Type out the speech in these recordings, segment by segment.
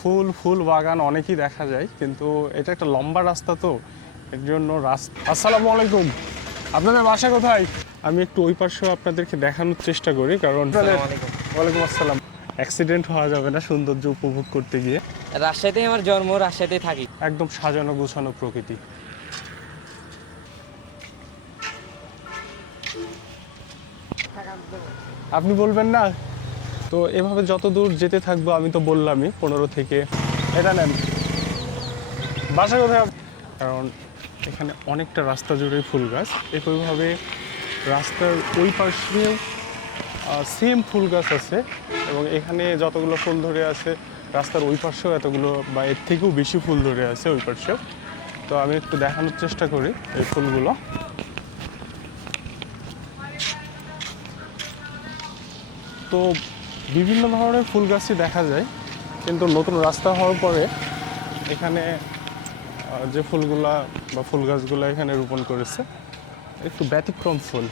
ফুল ফুল বাগান অনেকই দেখা যায় কিন্তু এটা একটা লম্বা রাস্তা তো এর জন্য রাস্তা আসসালামু আলাইকুম। আপনাদের বাসা কোথায়? আমি একটু ওই পাশেও আপনাদেরকে দেখানোর চেষ্টা করি কারণ ওয়ালাইকুম আসসালাম। অ্যাক্সিডেন্ট হওয়া যাবে না সৌন্দর্য উপভোগ করতে গিয়ে। রাজশাহীতেই আমার জন্ম রাজশাহীতেই থাকি। একদম সাজানো গোছানো প্রকৃতি। আপনি বলবেন না? তো এভাবে যত দূর যেতে থাকব, আমি তো বললামই, পনেরো থেকে। এটা নেন। বাসা কোথায়? কারণ এখানে অনেকটা রাস্তা জুড়ে ফুল গাছ। একইভাবে রাস্তার ওই পাশেও সেম ফুল গাছ আছে। এবং এখানে যতগুলো ফুল ধরে আছে, রাস্তার ওই পাশেও এতগুলো বা এর থেকেও বেশি ফুল ধরে আছে ওই পাশেও। তো আমি একটু দেখানোর চেষ্টা করি এই ফুলগুলো। তো বিভিন্ন ধরনের ফুল গাছই দেখা যায়, কিন্তু নতুন রাস্তা হওয়ার পরে এখানে যে ফুলগুলা বা ফুল গাছগুলো এখানে রোপণ করেছে, একটু ব্যতিক্রম ফুল।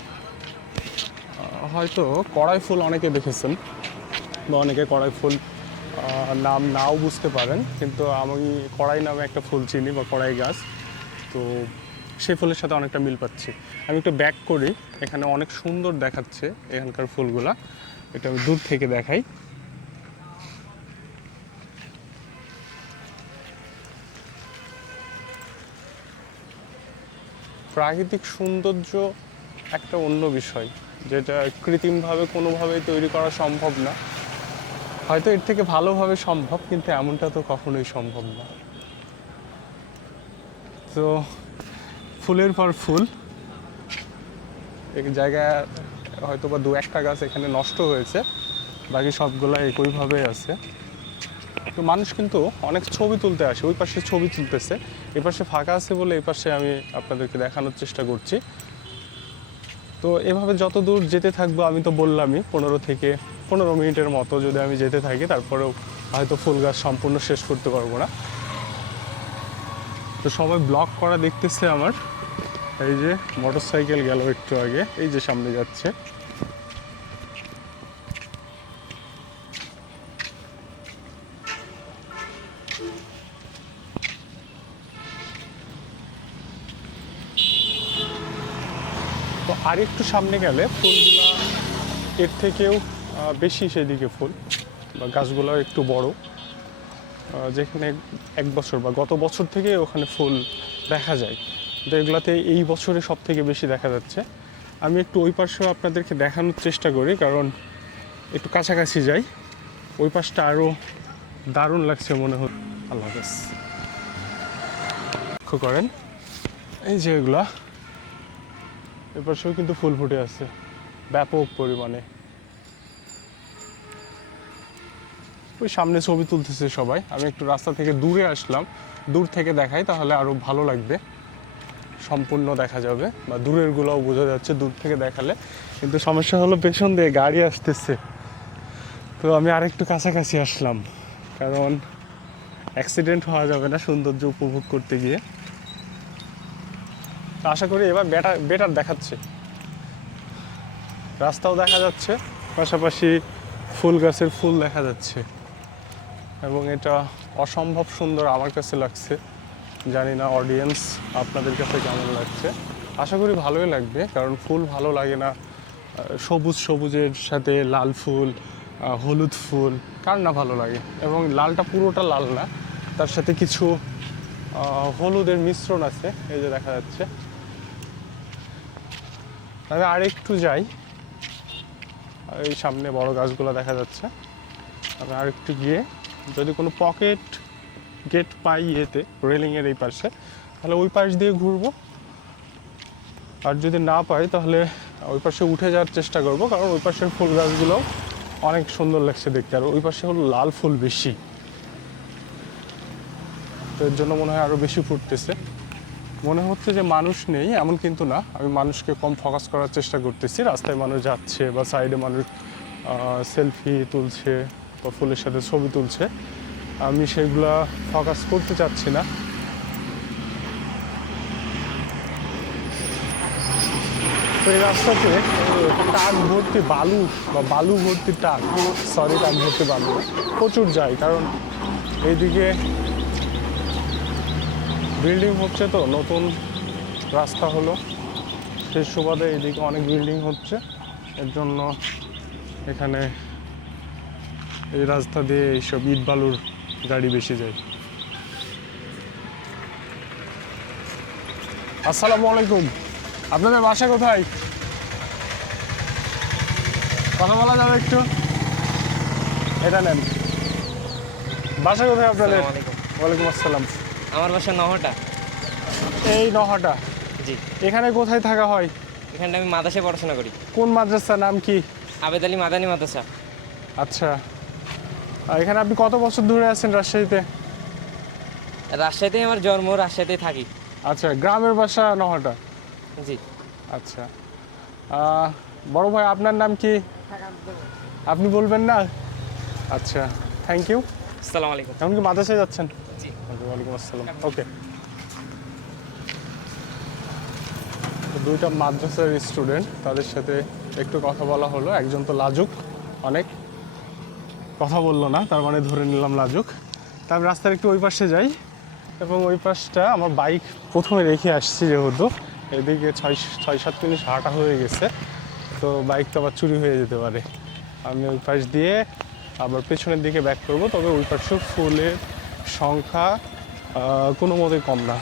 হয়তো কড়াই ফুল অনেকে দেখেছেন, বা অনেকে কড়াই ফুল নাম নাও বুঝতে পারেন, কিন্তু আমি কড়াই নামে একটা ফুল চিনি বা কড়াই গাছ, তো সেই ফুলের সাথে অনেকটা মিল পাচ্ছি। আমি একটু ব্যাক করি, এখানে অনেক সুন্দর দেখাচ্ছে এখানকার ফুলগুলা। এটা আমি দূর থেকে দেখাই। প্রাকৃতিক সৌন্দর্য একটা অন্য বিষয়, যেটা কৃত্রিমভাবে কোনোভাবেই তৈরি করা সম্ভব না। হয়তো এর থেকে ভালোভাবে সম্ভব, কিন্তু এমনটা তো কখনোই সম্ভব না। তো ফুলের পর ফুল। এক জায়গায় হয়তো বা দু একটা গাছ এখানে নষ্ট হয়েছে, বাকি সবগুলো একইভাবে আছে। তো মানুষ কিন্তু অনেক ছবি তুলতে আসে, ওই পাশে ছবি তুলতেছে এই পাশে ফাঁকা আছে বলে এই পাশে আমি আপনাদেরকে দেখানোর চেষ্টা করছি। তো এভাবে যত দূর যেতে থাকব, আমি তো বললামই, পনেরো থেকে পনেরো মিনিটের মতো যদি আমি যেতে থাকি, তারপরেও হয়তো ফুল গাছ সম্পূর্ণ শেষ করতে পারব না। তো সবাই ব্লক করা দেখতেছে আমার। এই যে মোটর সাইকেল গেল একটু আগে, এই যে সামনে যাচ্ছে। তো আর একটু সামনে গেলে ফুলগুলো এর থেকেও বেশি সেদিকে ফুল, বা গাছগুলো একটু বড়। যেখানে এক বছর বা গত বছর থেকে ওখানে ফুল দেখা যায়। তো এগুলাতে এই বছরে সব থেকে বেশি দেখা যাচ্ছে। আমি একটু ওই পাশেও আপনাদেরকে দেখানোর চেষ্টা করি, কারণ একটু কাছাকাছি যাই। ওই পাশটা আরও দারুণ লাগছে মনে হয়। আল্লাহ লক্ষ্য করেন, এই যে এগুলা, এ পাশেও কিন্তু ফুল ফুটে আছে, ব্যাপক পরিমাণে। ওই সামনে ছবি তুলতেছে সবাই। আমি একটু রাস্তা থেকে দূরে আসলাম, দূর থেকে দেখাই, তাহলে আরও ভালো লাগবে। সম্পূর্ণ দেখা যাবে বা দূরের গুলাও বোঝা যাচ্ছে, দূর থেকে দেখালে। কিন্তু সমস্যা হলো পেছন দিয়ে গাড়ি আসতেছে। তো আমি আরেকটু কাছাকাছি আসলাম, কারণ অ্যাক্সিডেন্ট হওয়া যাবে না সৌন্দর্য উপভোগ করতে গিয়ে। আশা করি এবার বেটার বেটার দেখাচ্ছে। রাস্তাও দেখা যাচ্ছে, পাশাপাশি ফুল গাছের ফুল দেখা যাচ্ছে। এবং এটা অসম্ভব সুন্দর আমার কাছে লাগছে। জানি না অডিয়েন্স আপনাদের কাছে কেমন লাগছে? আশা করি ভালোই লাগবে, কারণ ফুল ভালো লাগে না। সবুজ সবুজের সাথে লাল ফুল হলুদ ফুল, কার না ভালো লাগে? এবং লালটা পুরোটা লাল না, তার সাথে কিছু হলুদের মিশ্রণ আছে, এই যে দেখা যাচ্ছে। আমি আর একটু যাই, এই সামনে বড় গাছগুলো দেখা যাচ্ছে। আমি আর একটু গিয়ে, যদি কোনো পকেট গেট পাই ইয়েতে, রেলিংয়ের এই পাশে। তাহলে ওই পাশ দিয়ে ঘুরবো। আর যদি না পাই, তাহলে ওই পাশে উঠে যাওয়ার চেষ্টা করব, কারণ ওই পাশের ফুল গাছগুলো অনেক সুন্দর লাগছে দেখতে। আর ওই পাশে হলো লাল ফুল বেশি। তো এর জন্য মনে হয় আরও বেশি ফুটতেছে। মনে হচ্ছে যে মানুষ নেই, এমন কিন্তু না। আমি মানুষকে কম ফোকাস করার চেষ্টা করতেছি। রাস্তায় মানুষ যাচ্ছে বা সাইডে মানুষ সেলফি তুলছে বা ফুলের সাথে ছবি তুলছে। আমি সেগুলা ফোকাস করতে চাচ্ছি না। তো এই রাস্তাতে টাক ভর্তি বালু, বা বালু ভর্তি টাক সরি টাক ভর্তি বালু। প্রচুর যায়, কারণ এইদিকে বিল্ডিং হচ্ছে তো, নতুন রাস্তা হলো। সেই সুবাদে এইদিকে অনেক বিল্ডিং হচ্ছে। এর জন্য এখানে এই রাস্তা দিয়ে এইসব ইট বালুর গাড়ি বেশি যায়। আসসালামু আলাইকুম। আপনাদের বাসা কোথায়? কথা বলা যাবে একটু? এটা নেন। বাসা কোথায় আপনাদের? ওয়ালাইকুম আসসালাম। আমার বাসা নহটা এই নহটা জি। এখানে কোথায় থাকা হয়? এখানটা আমি মাদাসে পড়াশোনা করি। কোন মাদ্রাসার নাম কি? আবেদ আলী মাদানী মাদ্রাসা। আচ্ছা। এখানে আপনি কত বছর ধরে আছেন রাজশাহীতে? রাজশাহীতেই আমার জন্ম রাজশাহীতেই থাকি। আচ্ছা গ্রামের বাসা নহটা জি। আচ্ছা। বড় ভাই আপনার নাম কি? আপনি বলবেন না? আচ্ছা থ্যাংক ইউ আসসালামু আলাইকুম। এখন কি মাদ্রাসায় যাচ্ছেন? জি। ওয়ালাইকুম আসসালাম। ওকে দুইটা মাদ্রাসার স্টুডেন্ট তাদের সাথে একটু কথা বলা হলো। একজন তো লাজুক অনেক। কথা বলল না, তার মানে ধরে নিলাম লাজুক। তা আমি রাস্তার একটু ওই পাশে যাই, এবং ওই পাশটা আমার বাইক প্রথমে রেখে আসছি যেহেতু। এদিকে ছয় ছয় সাত মিনিট হাঁটা হয়ে গেছে, তো বাইক তো আবার চুরি হয়ে যেতে পারে। আমি ওই পাশ দিয়ে আবার পেছনের দিকে ব্যাক করব, তবে ওই পাশে ফুলের সংখ্যা কোনো মতেই কম না।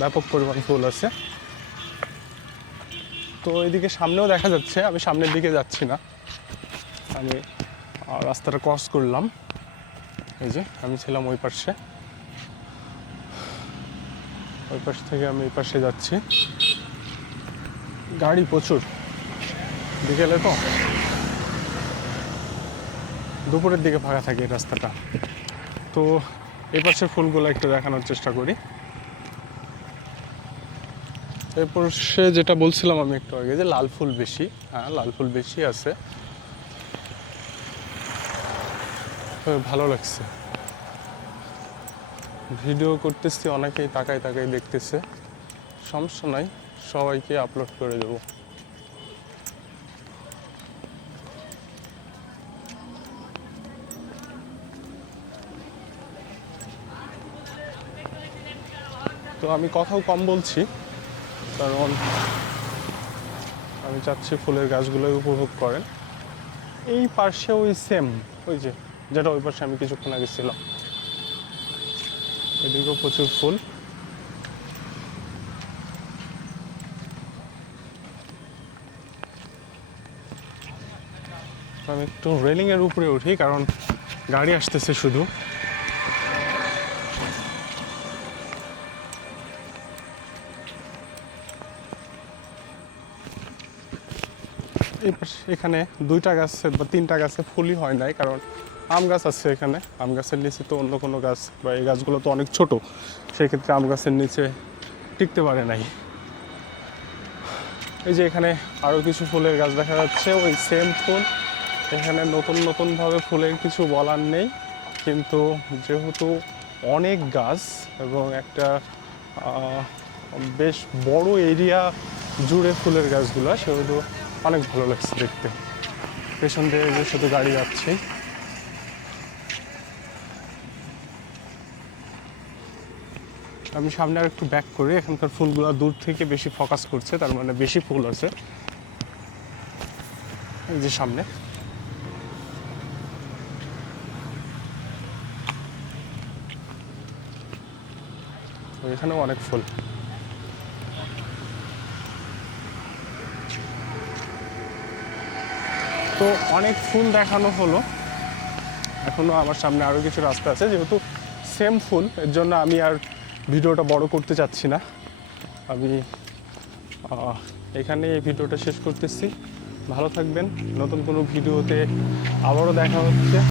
ব্যাপক পরিমাণ ফুল আছে। তো এদিকে সামনেও দেখা যাচ্ছে, আমি সামনের দিকে যাচ্ছি না। আমি আহ, রাস্তাটা ক্রস করলাম। এই যে আমি ছিলাম ওই পাশে। ওই পাশ থেকে আমি এই পাশে যাচ্ছি। গাড়ি প্রচুর। বিকেলে তো। দুপুরের দিকে ফাঁকা থাকে রাস্তাটা। তো এই পাশের ফুলগুলো একটু দেখানোর চেষ্টা করি। এরপর সে যেটা বলছিলাম আমি একটু আগে যে লাল ফুল বেশি। হ্যাঁ লাল ফুল বেশি আছে তবে ভালো লাগছে। ভিডিও করতেছি, অনেকেই তাকাই তাকাই দেখতেছে। সমস্যা নাই, সবাইকে আপলোড করে দেবো। তো আমি কথাও কম বলছি, কারণ আমি চাচ্ছি ফুলের গাছগুলো উপভোগ করেন। এই পাশে ওই সেম ওই যে যেটা ওই পাশে আমি কিছুক্ষণ আগে ছিলাম। এদিকেও প্রচুর ফুল। আমি একটু রেলিংয়ের উপরে উঠি, কারণ গাড়ি আসতেছে শুধু। এখানে দুইটা গাছে বা তিনটা গাছে ফুলই হয় নাই, কারণ আম গাছ আছে এখানে। আম গাছের নিচে তো অন্য কোনো গাছ বা এই গাছগুলো তো অনেক ছোট, সেক্ষেত্রে আম গাছের নিচে টিকতে পারে নাই। এই যে এখানে আরও কিছু ফুলের গাছ দেখা যাচ্ছে, ওই সেম ফুল। এখানে নতুন নতুনভাবে ফুলের কিছু বলার নেই, কিন্তু যেহেতু অনেক গাছ এবং একটা বেশ বড় এরিয়া জুড়ে ফুলের গাছগুলো, সেহেতু অনেক ভালো লাগছে দেখতে। পেছন দিয়ে যে শুধু গাড়ি যাচ্ছে। আমি সামনে আর একটু ব্যাক করি। এখানকার ফুলগুলো দূর থেকে বেশি ফোকাস করছে, তার মানে বেশি ফুল আছে। এই যে সামনে। এখানেও অনেক ফুল। তো অনেক ফুল দেখানো হলো। এখনও আমার সামনে আরও কিছু রাস্তা আছে, যেহেতু সেম ফুল, এর জন্য আমি আর ভিডিওটা বড় করতে চাচ্ছি না। আমি এখানে এই ভিডিওটা শেষ করতেছি। ভালো থাকবেন। নতুন কোনো ভিডিওতে আবারও দেখা হচ্ছে।